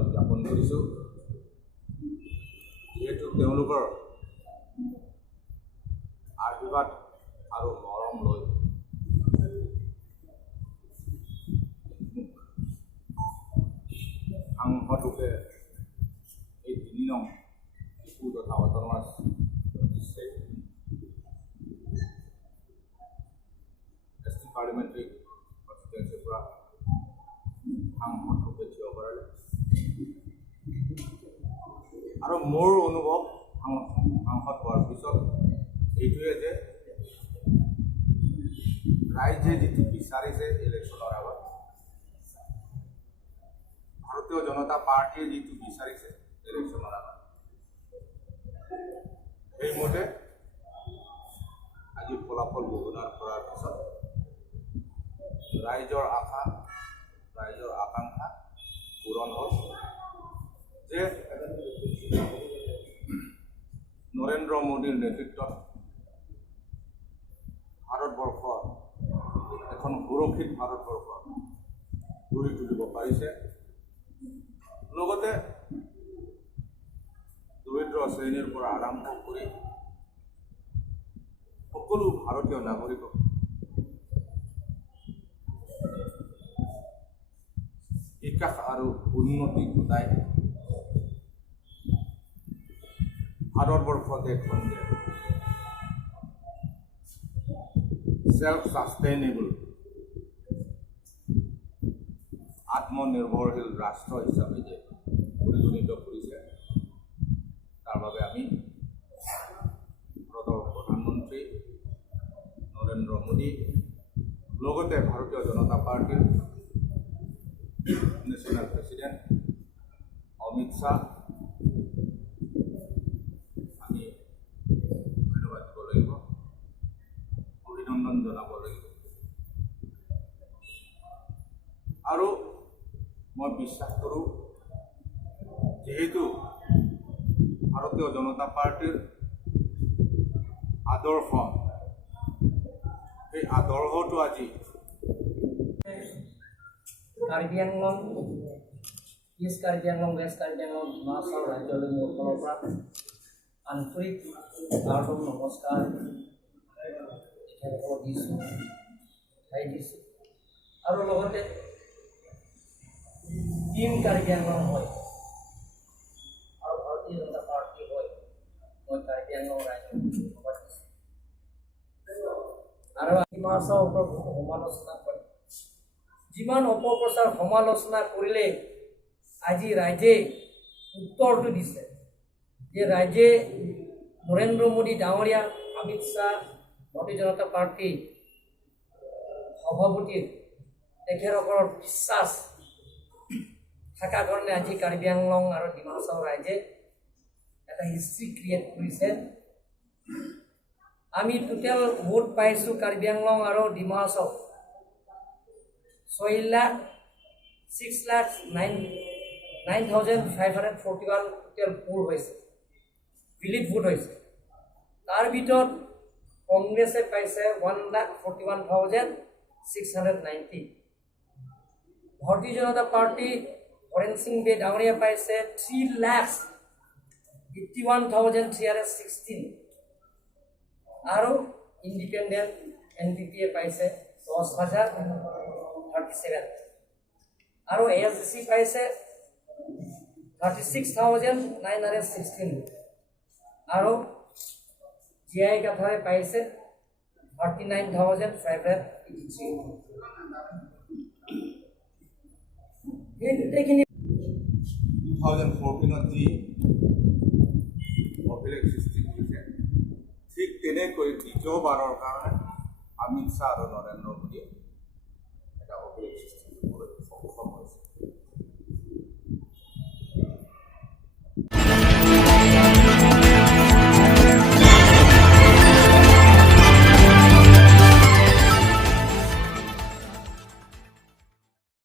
ধন্যবাদ জ্ঞাপন কৰিছোঁ যিহেতু তেওঁলোকৰ আশীৰ্বাদ আৰু মৰম লৈ সাংসদৰূপে এই ৩ নং শিশু তথা অট'নমাছ পাৰ্লিমেণ্টাৰী কনষ্টিটুৱেঞ্চিৰ পৰা সাংসদৰূপে থিয় কৰালে আৰু মোৰ অনুভৱ সাংসদ হোৱাৰ পিছত এইটোৱে যে ৰাইজে যিটো বিচাৰিছে ইলেকশ্যনৰ আগত ভাৰতীয় জনতা পাৰ্টীয়ে যিটো বিচাৰিছে ইলেকশ্যনৰ আগত সেইমতে আজি ফলাফল ঘোষণা কৰাৰ পিছত ৰাইজৰ আশা ৰাইজৰ আকাংক্ষা পূৰণ হ'ল যে নৰেন্দ্ৰ মোদীৰ নেতৃত্বত ভাৰতবৰ্ষ এখন সুৰক্ষিত ভাৰতবৰ্ষ গঢ়ি তুলিব পাৰিছে লগতে দৰিদ্ৰ শ্ৰেণীৰ পৰা আৰম্ভ কৰি সকলো ভাৰতীয় নাগৰিকক বিকাশ আৰু উন্নতি ঘটাই ভাৰতবৰ্ষ দেশখন সেলফ সাস্টেইনেবল আত্মনিৰ্ভৰশীল ৰাষ্ট্ৰ হিচাপে যে পৰিগণিত কৰিছে তাৰ বাবে আমি ভাৰতৰ প্ৰধানমন্ত্ৰী নৰেন্দ্ৰ মোদী লগতে ভাৰতীয় জনতা পাৰ্টীৰ নেশ্যনেল প্ৰেচিডেণ্ট অমিত শ্বাহ আমি ধন্যবাদ দিব লাগিব অভিনন্দন জনাব লাগিব আৰু মই বিশ্বাস কৰোঁ যেহেতু ভাৰতীয় জনতা পাৰ্টীৰ আদৰ্শ এই আদৰ্শটো আজি কাৰ্বি আংলং ইষ্ট কাৰ্বি আংলং ৱেষ্ট কাৰ্বি আংলং হিমাচল ৰাজ্যলৈ মোৰ ফালৰ পৰা আন্তৰিক ভাৰতক নমস্কাৰ তেখেতসকলক দিছোঁ ঠাই দিছোঁ আৰু লগতে টিম কাৰ্বি আংলং হয় আৰু ভাৰতীয় জনতা পাৰ্টি হয় মই কাৰ্বি আংলং ৰাইজক ধন্যবাদ দিছোঁ আৰু হিমাচলৰ ওপৰত সমালোচনা কৰে যিমান অপপ্ৰচাৰ সমালোচনা কৰিলে আজি ৰাইজে উত্তৰটো দিছে যে ৰাইজে নৰেন্দ্ৰ মোদী ডাঙৰীয়া অমিত শ্বাহ ভাৰতীয় জনতা পাৰ্টি সভাপতিৰ তেখেতসকলৰ বিশ্বাস থকাৰ কাৰণে আজি কাৰ্বি আংলং আৰু ডিমাচা ৰাইজে এটা হিষ্ট্ৰী ক্ৰিয়েট কৰিছে আমি টোটেল ভোট পাইছোঁ কাৰ্বি আংলং আৰু ডিমাচা 6,09,541 টোটেল ভোট হৈছে বিলিভ ভোট হৈছে তাৰ ভিতৰত কংগ্ৰেছে পাইছে 1,41,690 ভাৰতীয় জনতা পাৰ্টি হৰেণ সিং বে ডাঙৰীয়া পাইছে 3,81,316 আৰু ইণ্ডিপেণ্ডেণ্ট NPP পাইছে 10,037 আৰু ASC পাইছে 36,916 আৰু GI কাঠাৰে পাইছে 39,583 এই গোটেইখিনি 2014 যি অভিলেখ সৃষ্টি কৰিছে ঠিক তেনেকৈ দ্বিতীয়বাৰৰ কাৰণে অমিত শ্বাহ আৰু নৰেন্দ্ৰ মোদীয়ে এটা অভিলেখ সৃষ্টি